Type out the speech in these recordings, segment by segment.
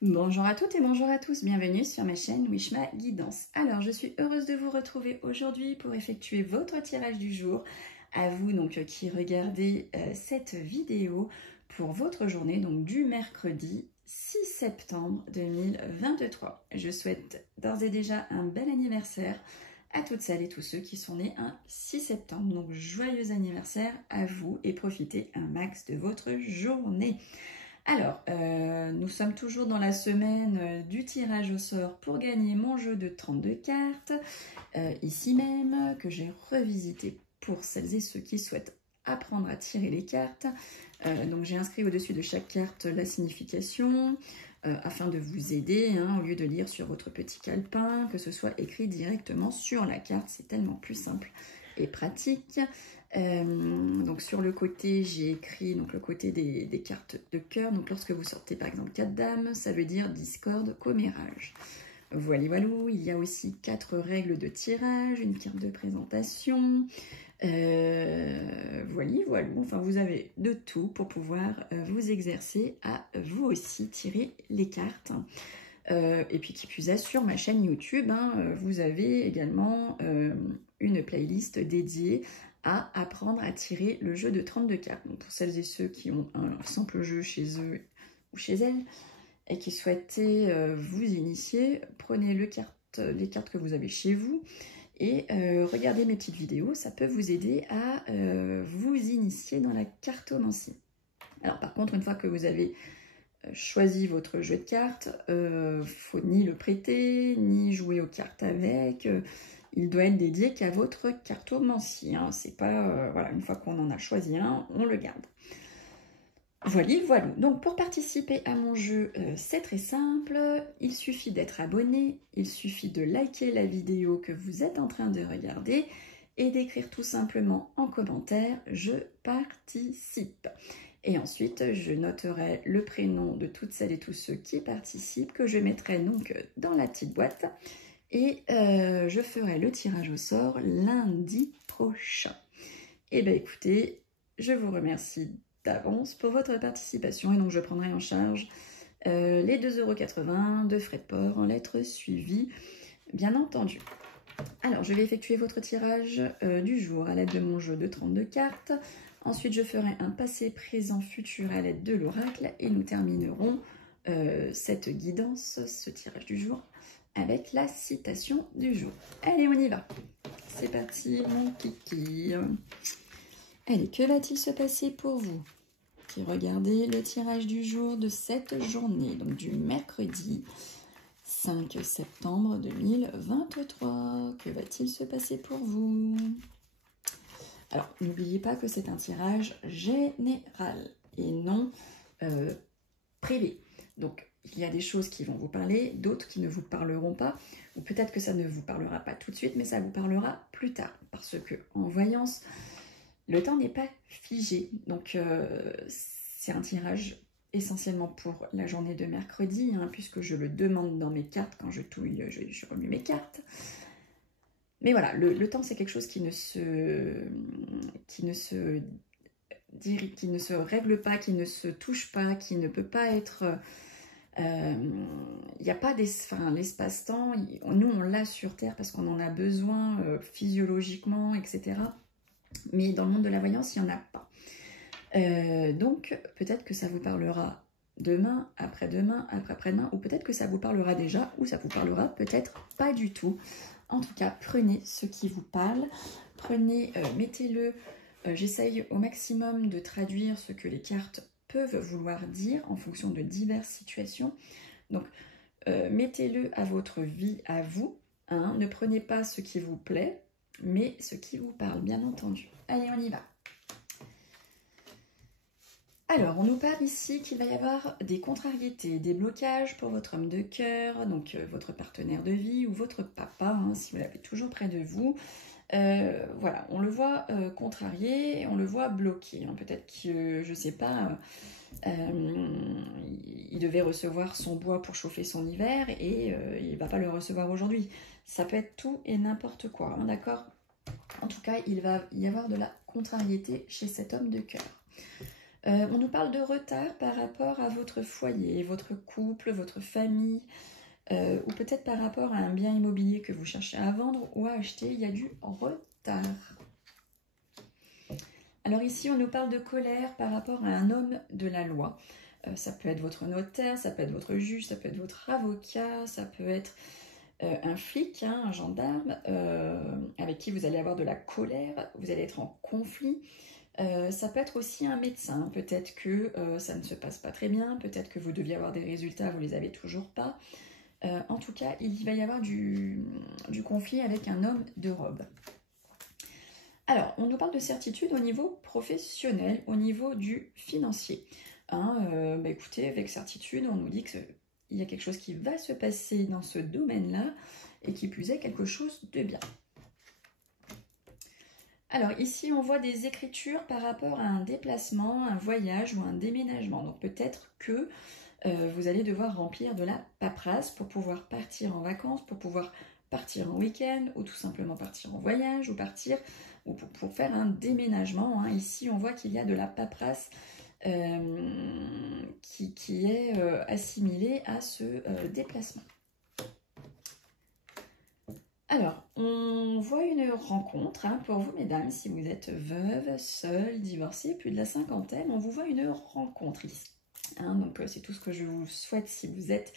Bonjour à toutes et bonjour à tous, bienvenue sur ma chaîne Wishma Guidance. Alors, je suis heureuse de vous retrouver aujourd'hui pour effectuer votre tirage du jour. À vous donc qui regardez cette vidéo pour votre journée donc du mercredi 6 septembre 2023. Je souhaite d'ores et déjà un bel anniversaire à toutes celles et tous ceux qui sont nés un 6 septembre. Donc, joyeux anniversaire à vous et profitez un max de votre journée. Alors, nous sommes toujours dans la semaine du tirage au sort pour gagner mon jeu de 32 cartes, ici même, que j'ai revisité pour celles et ceux qui souhaitent apprendre à tirer les cartes. Donc j'ai inscrit au-dessus de chaque carte la signification, afin de vous aider, hein, au lieu de lire sur votre petit calepin, que ce soit écrit directement sur la carte, c'est tellement plus simple et pratique. Donc sur le côté, j'ai écrit donc, le côté des cartes de cœur. Donc lorsque vous sortez par exemple 4 dames, ça veut dire discorde, commérage. Voilà, voilou. Il y a aussi 4 règles de tirage, une carte de présentation. Voilà, voilou. Enfin, vous avez de tout pour pouvoir vous exercer à vous aussi tirer les cartes. Et puis qui plus est, sur ma chaîne YouTube, hein, vous avez également une playlist dédiée à apprendre à tirer le jeu de 32 cartes. Donc pour celles et ceux qui ont un simple jeu chez eux ou chez elles et qui souhaitaient vous initier, prenez les cartes que vous avez chez vous et regardez mes petites vidéos, ça peut vous aider à vous initier dans la cartomancie. Alors par contre, une fois que vous avez choisi votre jeu de cartes, faut ni le prêter, ni jouer aux cartes avec. Il doit être dédié qu'à votre cartomancie. Hein. C'est pas, voilà, une fois qu'on en a choisi un, on le garde. Voilà. Donc pour participer à mon jeu, c'est très simple. Il suffit d'être abonné, il suffit de liker la vidéo que vous êtes en train de regarder et d'écrire tout simplement en commentaire « Je participe ». Et ensuite, je noterai le prénom de toutes celles et tous ceux qui participent, que je mettrai donc dans la petite boîte. Et je ferai le tirage au sort lundi prochain. Et bien écoutez, je vous remercie d'avance pour votre participation. Et donc je prendrai en charge les 2,80 € de frais de port en lettres suivies, bien entendu. Alors, je vais effectuer votre tirage du jour à l'aide de mon jeu de 32 cartes. Ensuite, je ferai un passé, présent, futur à l'aide de l'oracle. Et nous terminerons cette guidance, ce tirage du jour, avec la citation du jour. Allez, on y va. C'est parti, mon kiki. Allez, que va-t-il se passer pour vous qui regardez le tirage du jour de cette journée, donc du mercredi 5 septembre 2023. Que va-t-il se passer pour vous? Alors, n'oubliez pas que c'est un tirage général et non privé. Donc, il y a des choses qui vont vous parler, d'autres qui ne vous parleront pas, ou peut-être que ça ne vous parlera pas tout de suite, mais ça vous parlera plus tard. Parce que en voyance, le temps n'est pas figé. Donc, c'est un tirage essentiellement pour la journée de mercredi, hein, puisque je le demande dans mes cartes. Quand je touille, je remue mes cartes. Mais voilà, le temps, c'est quelque chose qui ne se règle pas, qui ne se touche pas, qui ne peut pas être... Il n'y a pas l'espace-temps, nous on l'a sur Terre parce qu'on en a besoin physiologiquement, etc. Mais dans le monde de la voyance, il n'y en a pas. Donc peut-être que ça vous parlera demain, après-demain, après-après-demain, ou peut-être que ça vous parlera déjà, ou ça vous parlera peut-être pas du tout. En tout cas, prenez ce qui vous parle, prenez, mettez-le, j'essaye au maximum de traduire ce que les cartes peuvent vouloir dire en fonction de diverses situations. Donc, mettez-le à votre vie, à vous, hein. Ne prenez pas ce qui vous plaît, mais ce qui vous parle, bien entendu. Allez, on y va. Alors, on nous parle ici qu'il va y avoir des contrariétés, des blocages pour votre homme de cœur, donc votre partenaire de vie ou votre papa, hein, si vous l'avez toujours près de vous. Voilà, on le voit contrarié, on le voit bloqué. Hein. Peut-être que, je ne sais pas, il devait recevoir son bois pour chauffer son hiver et il ne va pas le recevoir aujourd'hui. Ça peut être tout et n'importe quoi, hein, d'accord? En tout cas, il va y avoir de la contrariété chez cet homme de cœur. On nous parle de retard par rapport à votre foyer, votre couple, votre famille, ou peut-être par rapport à un bien immobilier que vous cherchez à vendre ou à acheter. Il y a du retard. Alors ici, on nous parle de colère par rapport à un homme de la loi. Ça peut être votre notaire, ça peut être votre juge, ça peut être votre avocat, ça peut être un flic, hein, un gendarme, avec qui vous allez avoir de la colère, vous allez être en conflit. Ça peut être aussi un médecin, peut-être que ça ne se passe pas très bien, peut-être que vous deviez avoir des résultats, vous ne les avez toujours pas. En tout cas, il va y avoir du conflit avec un homme de robe. Alors, on nous parle de certitude au niveau professionnel, au niveau du financier. Hein, écoutez, avec certitude, on nous dit qu'il y a quelque chose qui va se passer dans ce domaine-là, et qui plus est quelque chose de bien. Alors ici, on voit des écritures par rapport à un déplacement, un voyage ou un déménagement. Donc peut-être que vous allez devoir remplir de la paperasse pour pouvoir partir en vacances, pour pouvoir partir en week-end, ou tout simplement partir en voyage, ou partir ou pour faire un déménagement. Hein. Ici, on voit qu'il y a de la paperasse qui est assimilée à ce déplacement. Alors, on voit une rencontre hein, pour vous, mesdames, si vous êtes veuve, seule, divorcée, plus de la cinquantaine, on vous voit une rencontre ici. Hein, donc, c'est tout ce que je vous souhaite si vous êtes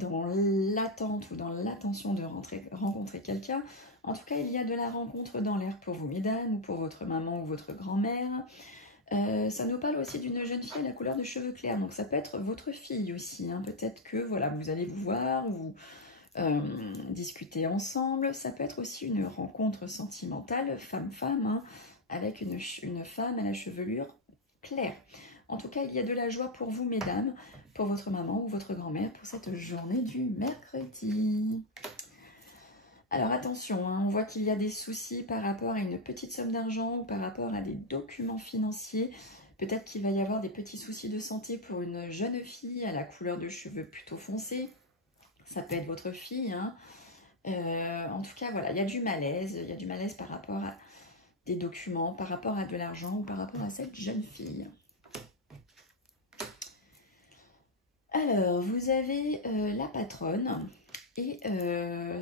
dans l'attente ou dans l'attention de rencontrer quelqu'un. En tout cas, il y a de la rencontre dans l'air pour vous, mesdames, ou pour votre maman ou votre grand-mère. Ça nous parle aussi d'une jeune fille à la couleur de cheveux clairs, donc ça peut être votre fille aussi. Hein. Peut-être que voilà, vous allez vous voir, vous discuter ensemble. Ça peut être aussi une rencontre sentimentale, femme-femme, hein, avec une femme à la chevelure claire. En tout cas, il y a de la joie pour vous, mesdames, pour votre maman ou votre grand-mère, pour cette journée du mercredi. Alors attention, hein, on voit qu'il y a des soucis par rapport à une petite somme d'argent ou par rapport à des documents financiers. Peut-être qu'il va y avoir des petits soucis de santé pour une jeune fille à la couleur de cheveux plutôt foncée. Ça peut être votre fille. Hein. En tout cas, voilà, il y a du malaise. Il y a du malaise par rapport à des documents, par rapport à de l'argent ou par rapport à cette jeune fille. Alors, vous avez la patronne et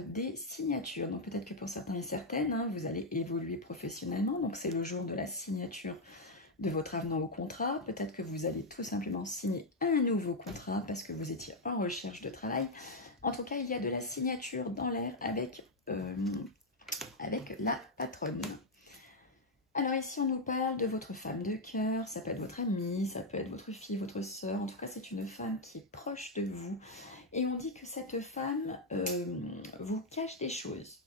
des signatures. Donc peut-être que pour certains et certaines, hein, vous allez évoluer professionnellement. Donc c'est le jour de la signature de votre avenant au contrat. Peut-être que vous allez tout simplement signer un nouveau contrat parce que vous étiez en recherche de travail. En tout cas, il y a de la signature dans l'air avec la patronne. Alors ici, on nous parle de votre femme de cœur. Ça peut être votre amie, ça peut être votre fille, votre sœur. En tout cas, c'est une femme qui est proche de vous. Et on dit que cette femme vous cache des choses.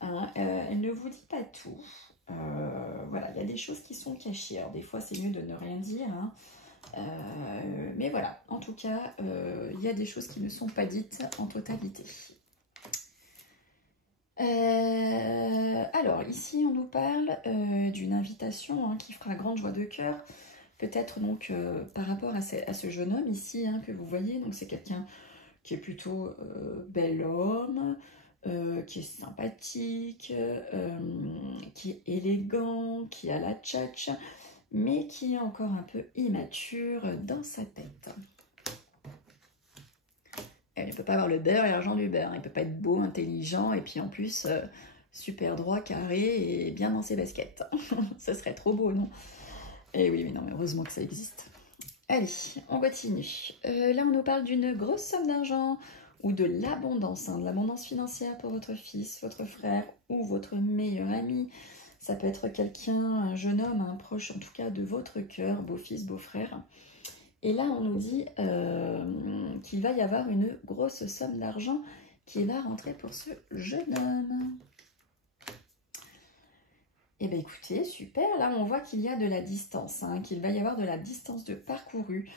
Hein, elle ne vous dit pas tout. Voilà, il y a des choses qui sont cachées. Alors des fois, c'est mieux de ne rien dire. Hein. Mais voilà, en tout cas, il y a des choses qui ne sont pas dites en totalité. Alors, ici, on nous parle d'une invitation hein, qui fera grande joie de cœur. Peut-être donc par rapport à ce jeune homme ici hein, que vous voyez. Donc, c'est quelqu'un qui est plutôt bel homme, qui est sympathique, qui est élégant, qui a la tchatch, mais qui est encore un peu immature dans sa tête. Il ne peut pas avoir le beurre et l'argent du beurre. Il ne peut pas être beau, intelligent, et puis en plus, super droit, carré, et bien dans ses baskets. Ce serait trop beau, non? Et oui, mais non, mais heureusement que ça existe. Allez, on continue. Là, on nous parle d'une grosse somme d'argent ou de l'abondance, hein, de l'abondance financière pour votre fils, votre frère ou votre meilleur ami. Ça peut être quelqu'un, un jeune homme, un proche en tout cas de votre cœur, beau-fils, beau-frère. Et là, on nous dit qu'il va y avoir une grosse somme d'argent qui va rentrer pour ce jeune homme. Eh bien écoutez, super, là on voit qu'il y a de la distance, hein, qu'il va y avoir de la distance de parcouru,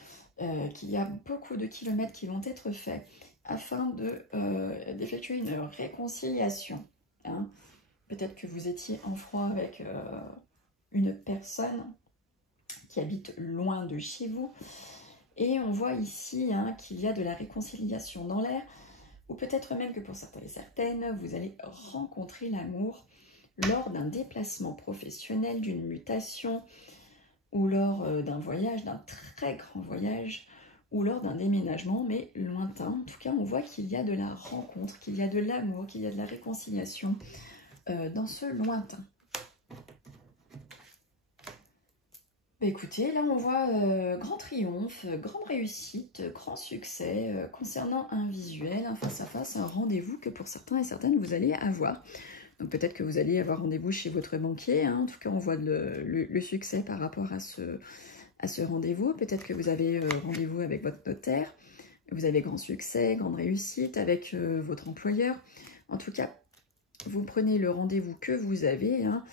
qu'il y a beaucoup de kilomètres qui vont être faits afin d'effectuer une réconciliation. Hein. Peut-être que vous étiez en froid avec une personne qui habite loin de chez vous. Et on voit ici hein, qu'il y a de la réconciliation dans l'air, ou peut-être même que pour certains et certaines, vous allez rencontrer l'amour lors d'un déplacement professionnel, d'une mutation, ou lors d'un voyage, d'un très grand voyage, ou lors d'un déménagement, mais lointain. En tout cas, on voit qu'il y a de la rencontre, qu'il y a de l'amour, qu'il y a de la réconciliation dans ce lointain. Écoutez, là on voit grand triomphe, grande réussite, grand succès concernant un visuel, un face-à-face, un rendez-vous que pour certains et certaines vous allez avoir. Donc peut-être que vous allez avoir rendez-vous chez votre banquier, hein. En tout cas on voit le succès par rapport à ce rendez-vous. Peut-être que vous avez rendez-vous avec votre notaire, vous avez grand succès, grande réussite avec votre employeur. En tout cas, vous prenez le rendez-vous que vous avez, hein.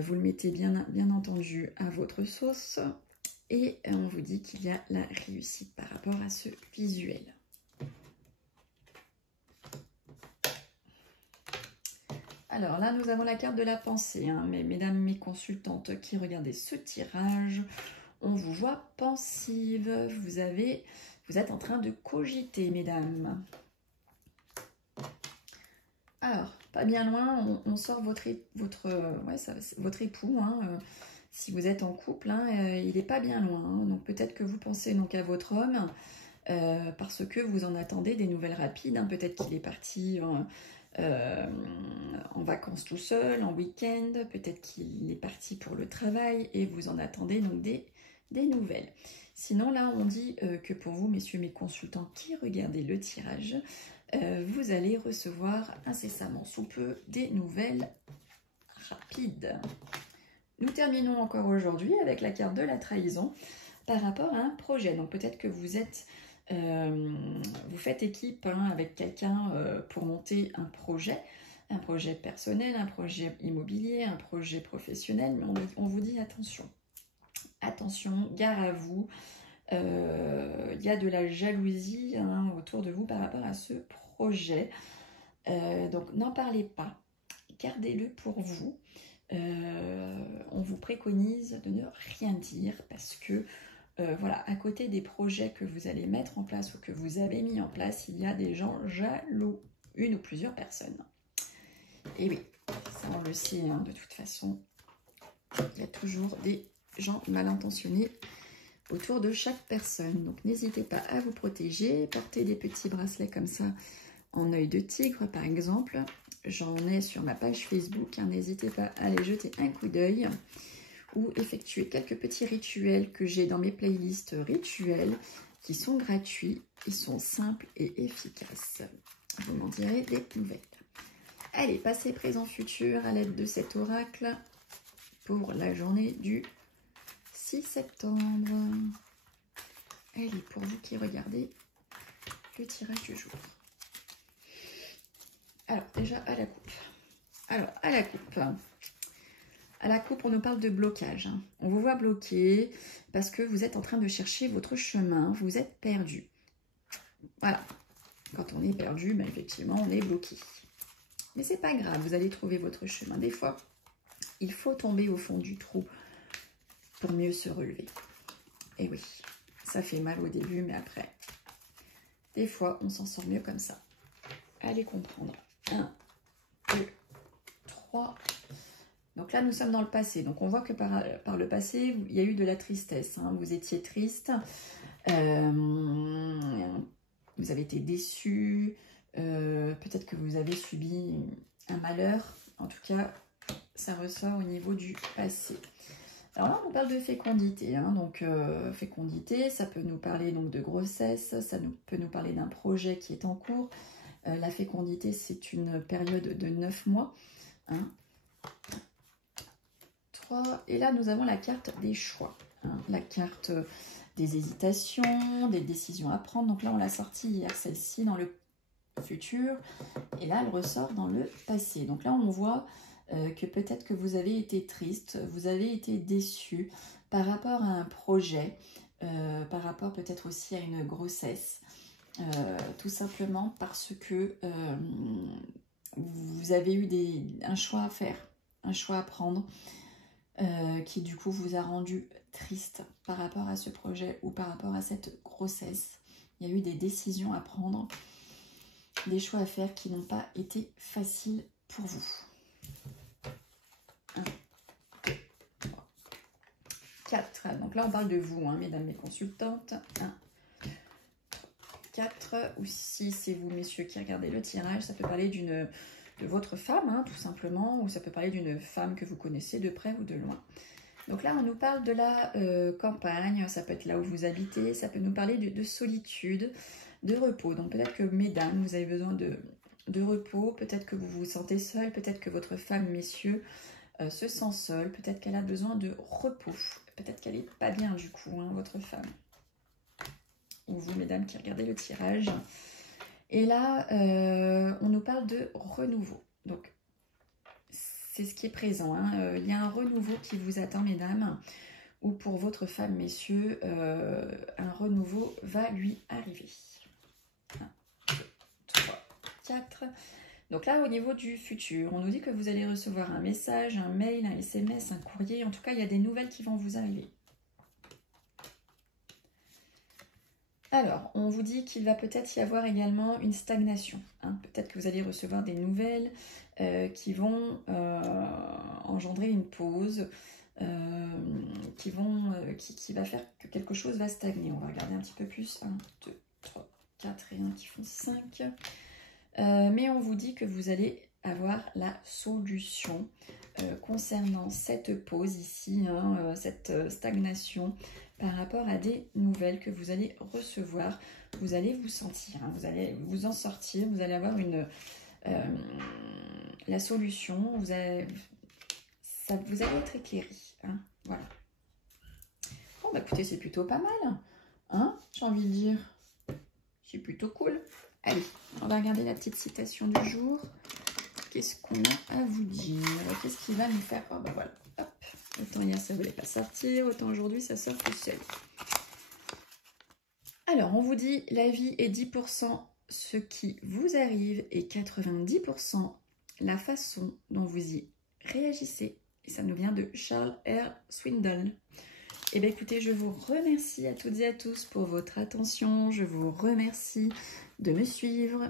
Vous le mettez bien entendu à votre sauce et on vous dit qu'il y a la réussite par rapport à ce visuel. Alors là, nous avons la carte de la pensée, hein. Mesdames, mes consultantes qui regardez ce tirage, on vous voit pensive, vous êtes en train de cogiter, mesdames. Alors, pas bien loin, on sort votre époux, hein, si vous êtes en couple, hein, il n'est pas bien loin. Hein, donc peut-être que vous pensez donc à votre homme, parce que vous en attendez des nouvelles rapides. Hein, peut-être qu'il est parti en vacances tout seul, en week-end, peut-être qu'il est parti pour le travail et vous en attendez donc des nouvelles. Sinon là, on dit que pour vous, messieurs mes consultants qui regardez le tirage, vous allez recevoir incessamment sous peu des nouvelles rapides. Nous terminons encore aujourd'hui avec la carte de la trahison par rapport à un projet. Donc peut-être que vous faites équipe, hein, avec quelqu'un pour monter un projet personnel, un projet immobilier, un projet professionnel, mais on vous dit attention. Attention, gare à vous. Il y a de la jalousie, hein, autour de vous par rapport à ce projet. Donc n'en parlez pas, gardez-le pour vous. On vous préconise de ne rien dire parce que voilà, à côté des projets que vous allez mettre en place ou que vous avez mis en place, il y a des gens jaloux, une ou plusieurs personnes. Et oui, ça on le sait, hein, de toute façon, il y a toujours des gens mal intentionnés autour de chaque personne. Donc n'hésitez pas à vous protéger, portez des petits bracelets comme ça en œil de tigre par exemple. J'en ai sur ma page Facebook, hein, n'hésitez pas à aller jeter un coup d'œil ou effectuer quelques petits rituels que j'ai dans mes playlists rituels qui sont gratuits, ils sont simples et efficaces. Vous m'en direz des nouvelles. Allez, passé, présent, futur à l'aide de cet oracle pour la journée du 6 septembre. Allez, pour vous qui regardez le tirage du jour. Alors, déjà à la coupe. Alors, à la coupe. À la coupe, on nous parle de blocage. Hein. On vous voit bloqué parce que vous êtes en train de chercher votre chemin. Vous êtes perdu. Voilà. Quand on est perdu, ben effectivement, on est bloqué. Mais c'est pas grave, vous allez trouver votre chemin. Des fois, il faut tomber au fond du trou pour mieux se relever. Et oui, ça fait mal au début, mais après, des fois, on s'en sort mieux comme ça. Allez comprendre. 1, 2, 3. Donc là, nous sommes dans le passé. Donc on voit que par le passé, il y a eu de la tristesse. Hein. Vous étiez triste. Vous avez été déçu. Peut-être que vous avez subi un malheur. En tout cas, ça ressort au niveau du passé. Alors là, on parle de fécondité. Hein. Donc, fécondité, ça peut nous parler donc, de grossesse. Ça peut nous parler d'un projet qui est en cours. La fécondité, c'est une période de 9 mois. Hein. 3. Et là, nous avons la carte des choix. Hein. La carte des hésitations, des décisions à prendre. Donc là, on l'a sortie hier, celle-ci, dans le futur. Et là, elle ressort dans le passé. Donc là, on voit que peut-être que vous avez été triste, vous avez été déçu par rapport à un projet, par rapport peut-être aussi à une grossesse. Tout simplement parce que vous avez eu un choix à faire, un choix à prendre, qui du coup vous a rendu triste par rapport à ce projet ou par rapport à cette grossesse. Il y a eu des décisions à prendre, des choix à faire qui n'ont pas été faciles pour vous. 1, 2, 3, 4. astral. Donc là, on parle de vous, hein, mesdames mes consultantes. 1, 4, ou si c'est vous, messieurs, qui regardez le tirage, ça peut parler de votre femme, hein, tout simplement, ou ça peut parler d'une femme que vous connaissez de près ou de loin. Donc là, on nous parle de la campagne, ça peut être là où vous habitez, ça peut nous parler de solitude, de repos. Donc peut-être que, mesdames, vous avez besoin de repos, peut-être que vous vous sentez seul, peut-être que votre femme, messieurs, se sent seule, peut-être qu'elle a besoin de repos, peut-être qu'elle n'est pas bien du coup, hein, votre femme. Ou vous, mesdames, qui regardez le tirage. Et là, on nous parle de renouveau. Donc, c'est ce qui est présent. Hein. Il y a un renouveau qui vous attend, mesdames, ou pour votre femme, messieurs, un renouveau va lui arriver. 1, 2, 3, 4. Donc là, au niveau du futur, on nous dit que vous allez recevoir un message, un mail, un SMS, un courrier. En tout cas, il y a des nouvelles qui vont vous arriver. Alors, on vous dit qu'il va peut-être y avoir également une stagnation. Hein. Peut-être que vous allez recevoir des nouvelles qui vont engendrer une pause, qui va faire que quelque chose va stagner. On va regarder un petit peu plus. 1, 2, 3, 4 et 1 qui font 5. Mais on vous dit que vous allez avoir la solution concernant cette pause ici, hein, cette stagnation par rapport à des nouvelles que vous allez recevoir. Vous allez vous sentir, hein, vous allez vous en sortir, vous allez avoir la solution, vous allez être éclairé. Hein, voilà. Bon, bah écoutez, c'est plutôt pas mal, hein, j'ai envie de dire. C'est plutôt cool. Allez, on va regarder la petite citation du jour. Qu'est-ce qu'on a à vous dire? Qu'est-ce qui va nous faire... Oh, bah voilà. Hop. Autant hier, ça ne voulait pas sortir. Autant aujourd'hui, ça sort tout seul. Alors, on vous dit, la vie est 10% ce qui vous arrive et 90% la façon dont vous y réagissez. Et ça nous vient de Charles R. Swindoll. Eh bien, écoutez, je vous remercie à toutes et à tous pour votre attention. Je vous remercie de me suivre,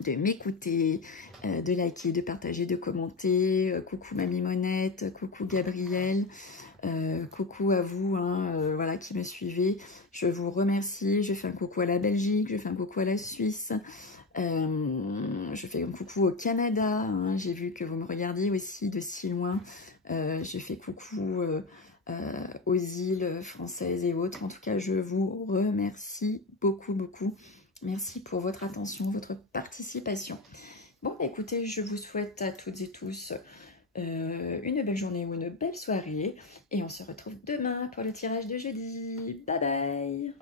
de m'écouter, de liker, de partager, de commenter. Coucou Mamie Monette, coucou Gabriel, coucou à vous hein, voilà, qui me suivez. Je vous remercie. Je fais un coucou à la Belgique, je fais un coucou à la Suisse. Je fais un coucou au Canada. Hein, j'ai vu que vous me regardiez aussi de si loin. Je fais coucou... aux îles françaises et autres. En tout cas, je vous remercie beaucoup, beaucoup. Merci pour votre attention, votre participation. Bon, écoutez, je vous souhaite à toutes et tous une belle journée ou une belle soirée. Et on se retrouve demain pour le tirage de jeudi. Bye bye!